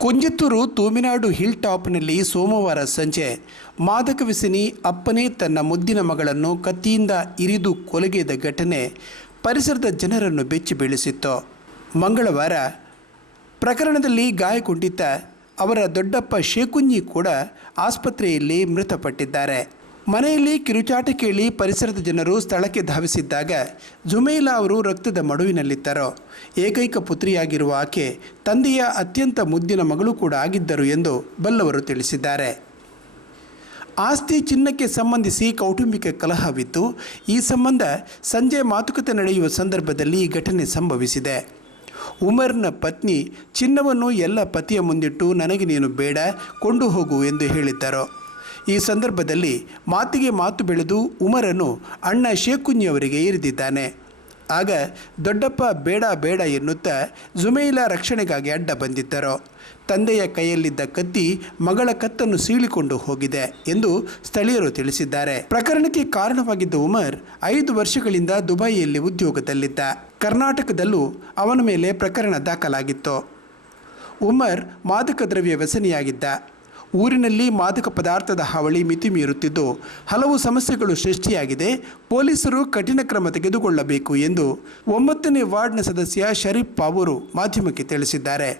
Kunjathur ತೂಮಿನಾಡು hill ಟಾಪ್ನಲ್ಲಿ ಸೋಮವಾರ ಸಂಜೆ ಮಾದಕ ವ್ಯಸನಿ ಅಪ್ಪನೇ ತನ್ನ ಮುದ್ದಿನ ಮಗಳನ್ನು ಕತ್ತಿಯಿಂದ ಇರಿದು ಕೊಲೆಗೈದ ಘಟನೆ ಪರಿಸರದ ಜನರನ್ನು ಬೆಚ್ಚಿ ಬೀಳಿಸಿತ್ತು. ಮಂಗಳವಾರ ಪ್ರಕರಣದಲ್ಲಿ ಗಾಯಗೊಂಡಿದ್ದ ಅವರ ದೊಡ್ಡಪ್ಪ ಶೇಕುಂಜಿ ಕೂಡ ಆಸ್ಪತ್ರೆಯಲ್ಲಿ ಮೃತಪಟ್ಟಿದ್ದಾರೆ. ಮನೆಯಲ್ಲಿ ಕಿರುಚಾಟ ಕೇಳಿ ಪರಿಸರದ ಜನರು ಸ್ಥಳಕ್ಕೆ ಧಾವಿಸಿದ್ದಾಗ ಜುಮೇಲಾ ಅವರು ರಕ್ತದ ಮಡುವಿನಲ್ಲಿದ್ದರು. ಏಕೈಕ ಪುತ್ರಿಯಾಗಿರುವ ಆಕೆ ತಂದೆಯ ಅತ್ಯಂತ ಮುದ್ದಿನ ಮಗಳು ಕೂಡ ಆಗಿದ್ದರು ಎಂದು ಬಲ್ಲವರು ತಿಳಿಸಿದ್ದಾರೆ. ಆಸ್ತಿ ಚಿನ್ನಕ್ಕೆ ಸಂಬಂಧಿಸಿ ಕೌಟುಂಬಿಕ ಕಲಹವಿತ್ತು. ಈ ಸಂಬಂಧ ಸಂಜೆ ಮಾತುಕತೆ ನಡೆಯುವ ಸಂದರ್ಭದಲ್ಲಿ ಈ ಘಟನೆ ಸಂಭವಿಸಿದೆ. ಉಮರ್ನ ಪತ್ನಿ ಚಿನ್ನವನ್ನು ಎಲ್ಲ ಪತಿಯ ಮುಂದಿಟ್ಟು ನನಗೆ ನೀನು ಬೇಡ ಕೊಂಡು ಹೋಗು ಎಂದು ಹೇಳಿದ್ದರು. ಈ ಸಂದರ್ಭದಲ್ಲಿ ಮಾತಿಗೆ ಮಾತು ಬೆಳೆದು ಉಮರನ್ನು ಅಣ್ಣ ಶೇಕುಂಜಿಯವರಿಗೆ ಇರಿದಿದ್ದಾನೆ ಆಗ ದೊಡ್ಡಪ್ಪ ಬೇಡ ಬೇಡ ಎನ್ನುತ್ತಾ ಜುಮೈಲಾ ರಕ್ಷಣೆಗಾಗಿ ಅಡ್ಡ ಬಂದಿದ್ದರು. ತಂದೆಯ ಕೈಯಲ್ಲಿದ್ದ ಕತ್ತಿ ಮಗಳ ಕತ್ತನ್ನು ಸೀಳಿಕೊಂಡು ಹೋಗಿದೆ ಎಂದು ಸ್ಥಳೀಯರು ತಿಳಿಸಿದ್ದಾರೆ. ಪ್ರಕರಣಕ್ಕೆ ಕಾರಣವಾಗಿದ್ದ ಉಮರ್ ಐದು ವರ್ಷಗಳಿಂದ ದುಬೈಯಲ್ಲಿ ಉದ್ಯೋಗದಲ್ಲಿದ್ದ. ಕರ್ನಾಟಕದಲ್ಲೂ ಅವನ ಮೇಲೆ ಪ್ರಕರಣ ದಾಖಲಾಗಿತ್ತು. ಉಮರ್ ಮಾದಕ ದ್ರವ್ಯ ವ್ಯಸನಿಯಾಗಿದ್ದ. ಊರಿನಲ್ಲಿ ಮಾದಕ ಪದಾರ್ಥದ ಹಾವಳಿ ಮಿತಿ ಮೀರುತ್ತಿದ್ದು, ಹಲವು ಸಮಸ್ಯೆಗಳು ಸೃಷ್ಟಿಯಾಗಿದೆ. ಪೊಲೀಸರು ಕಠಿಣ ಕ್ರಮ ತೆಗೆದುಕೊಳ್ಳಬೇಕು ಎಂದು ಒಂಬತ್ತನೇ ವಾರ್ಡ್ನ ಸದಸ್ಯ ಶರೀಫ್ ಪಾವೂರು ಮಾಧ್ಯಮಕ್ಕೆ ತಿಳಿಸಿದ್ದಾರೆ.